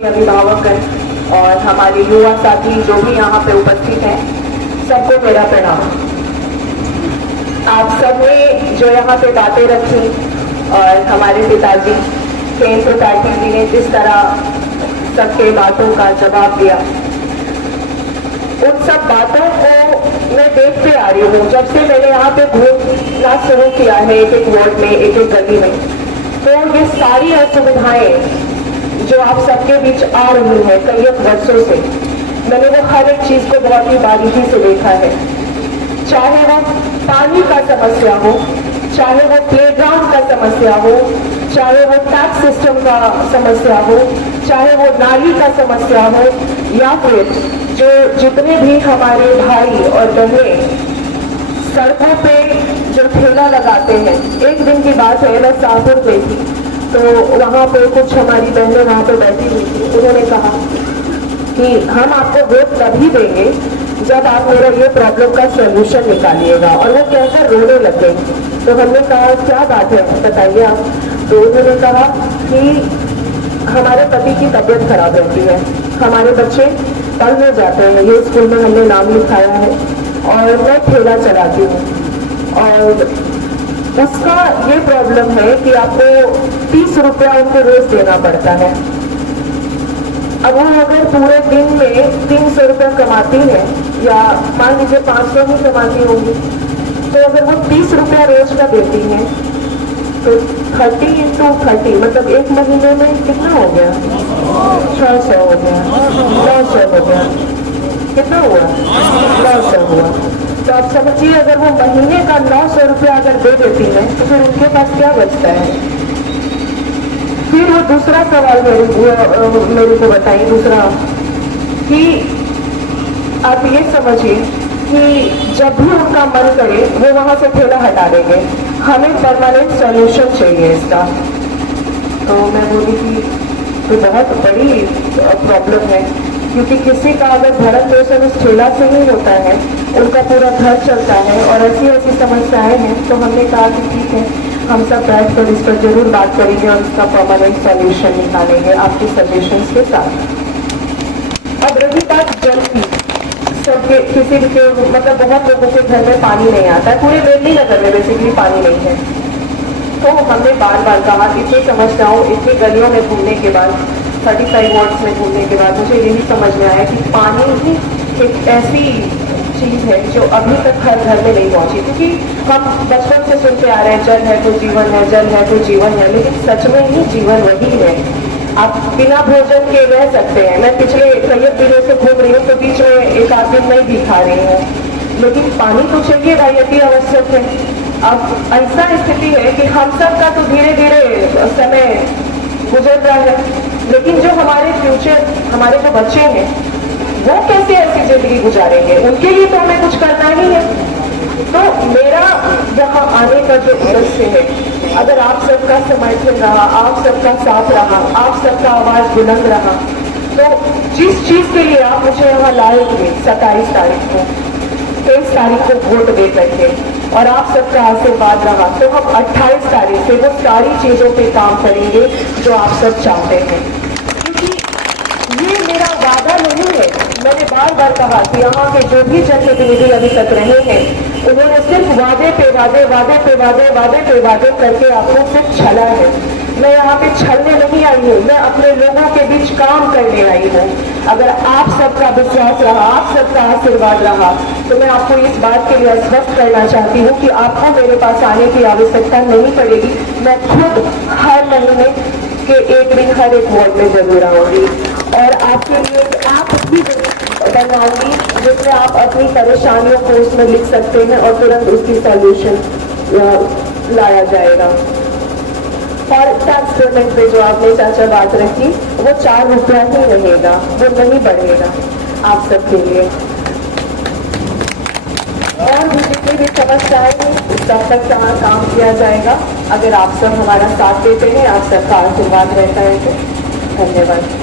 अभिभावकगण और हमारे युवा साथी जो भी यहाँ पे उपस्थित हैं, सबको मेरा प्रणाम। आप सब ने जो यहाँ पे बातें रखी और हमारे पिताजी केंद्र पाटिल जी ने जिस तरह सबके बातों का जवाब दिया, उन सब बातों को मैं देखते आ रही हूँ जब से मैंने यहाँ पे घूमना शुरू किया है, एक एक वार्ड में, एक एक गली में। तो ये सारी असुविधाएं जो आप सबके बीच आ रही है कई वर्षों से, मैंने वो हर एक चीज को बहुत ही बारीकी से देखा है। चाहे वो पानी का समस्या हो, चाहे वो प्लेग्राउंड का समस्या हो, चाहे वो टैक्स सिस्टम का समस्या हो, चाहे वो नाली का समस्या हो, या फिर जो जितने भी हमारे भाई और बहनें सड़कों पे जो ठेला लगाते हैं। एक दिन की बात है, मैं शाहपुर गई थी तो वहाँ पे कुछ हमारी बहनें वहाँ पे बैठी हुई थी। उन्होंने कहा कि हम आपको वोट तभी देंगे जब आप मेरा ये प्रॉब्लम का सॉल्यूशन निकालिएगा, और वो कहकर रोने लग गए। तो हमने कहा क्या बात है बताइए आप। तो उन्होंने कहा कि हमारे पति की तबीयत खराब रहती है, हमारे बच्चे पढ़ने जाते हैं, ये स्कूल में हमने नाम लिखाया है, और मैं ठेला चलाती हूँ, और उसका ये प्रॉब्लम है कि आपको 30 रुपया उनको रोज देना पड़ता है। अब वो अगर पूरे दिन में 300 रुपया कमाती है, या मान लीजिए 500 ही कमाती होंगी, तो अगर वो 30 रुपया रोज का देती है तो 30 into 30 मतलब एक महीने में कितना हो गया? 600 हो गया, 900 हो गया, कितना हुआ? 900 हुआ। तो आप समझिए अगर वो महीने का 900 रुपया अगर दे देती है तो फिर उनके पास क्या बचता है? फिर वो दूसरा सवाल मेरे को बताइए, दूसरा कि आप ये समझिए कि जब भी उनका मन करे वो वहां से ठेला हटा देंगे। हमें परमानेंट सॉल्यूशन चाहिए इसका। तो मैं बोली कि तो बहुत बड़ी प्रॉब्लम है, क्योंकि किसी का अगर भरण पोषण उस ठेला से ही होता है, उनका पूरा घर चलता है, और ऐसी ऐसी समस्याएं हैं। तो हमने कहा कि ठीक है, हम सब बैठ कर इस पर जरूर बात करेंगे और इसका परमानेंट सॉल्यूशन निकालेंगे आपके सजेशंस के साथ। अब रही बात जल की, सबके किसी के मतलब बहुत लोगों के घर में पानी नहीं आता है, पूरे बेलनी नगर में बेसिकली पानी नहीं है। तो हमने बार बार कहा, इतनी समस्याओं, इतनी गलियों में घूमने के बाद, 35 वार्ड्स में घूमने के बाद मुझे यही समझ में आया कि पानी ही एक ऐसी चीज है जो अभी तक हर घर में नहीं पहुंची। क्योंकि हम बचपन से सुनते आ रहे हैं जल है तो जीवन है, जल है तो जीवन है, लेकिन सच में ही जीवन वही है। आप बिना भोजन के रह सकते हैं। मैं पिछले कई दिनों से घूम रही हूँ तो बीच में एक आध दिन नहीं भी खा रही हूँ, लेकिन पानी तो चाहिए, अति आवश्यक है। अब ऐसा स्थिति है कि हम सब का तो धीरे धीरे समय गुजर रहा है, लेकिन जो हमारे फ्यूचर, हमारे जो बच्चे हैं, वो कैसे ऐसी जिंदगी गुजारेंगे? उनके लिए तो हमें कुछ करना ही है। तो मेरा यहाँ आने का जो उद्देश्य है, अगर आप सबका समर्थन रहा, आप सबका साथ रहा, आप सबका आवाज बुलंद रहा, तो जिस चीज के लिए आप मुझे यहाँ लाएंगे 27 तारीख को, 23 तारीख को वोट दे करके, और आप सबका आशीर्वाद रहा, तो हम 28 तारीख से वो सारी चीजों पे काम करेंगे जो आप सब चाहते हैं। क्योंकि ये मेरा वादा नहीं है। मैंने बार बार कहा कि यहाँ के जो भी जनप्रतिनिधि अभी तक रहे हैं, उन्होंने सिर्फ वादे पे वादे, वादे पे वादे, वादे पे वादे करके आपको सिर्फ छला है। मैं यहाँ पे छलने नहीं आई हूँ, मैं अपने लोगों के बीच काम करने आई हूँ। अगर आप सबका विश्वास रहा, आप सबका आशीर्वाद रहा, तो मैं आपको इस बात के लिए आश्वस्त करना चाहती हूँ कि आपको मेरे पास आने की आवश्यकता नहीं पड़ेगी। मैं खुद हर महीने के एक दिन हर एक वार्ड में जरूर आऊंगी, और आपके लिए आप भी बनवाऊंगी जिसमें आप अपनी परेशानियों को उसमें लिख सकते हैं और तुरंत उसकी सॉल्यूशन लाया जाएगा। और टैक्स पेमेंट पे जो आपने चाचा बात रखी, वो 4 रुपया ही रहेगा, वो नहीं बढ़ेगा आप सबके लिए। और भी जितनी भी समस्याएं हैं तब तक काम किया जाएगा, अगर आप सब हमारा साथ देते हैं, आप सबका आशीर्वाद रहता है तो। धन्यवाद।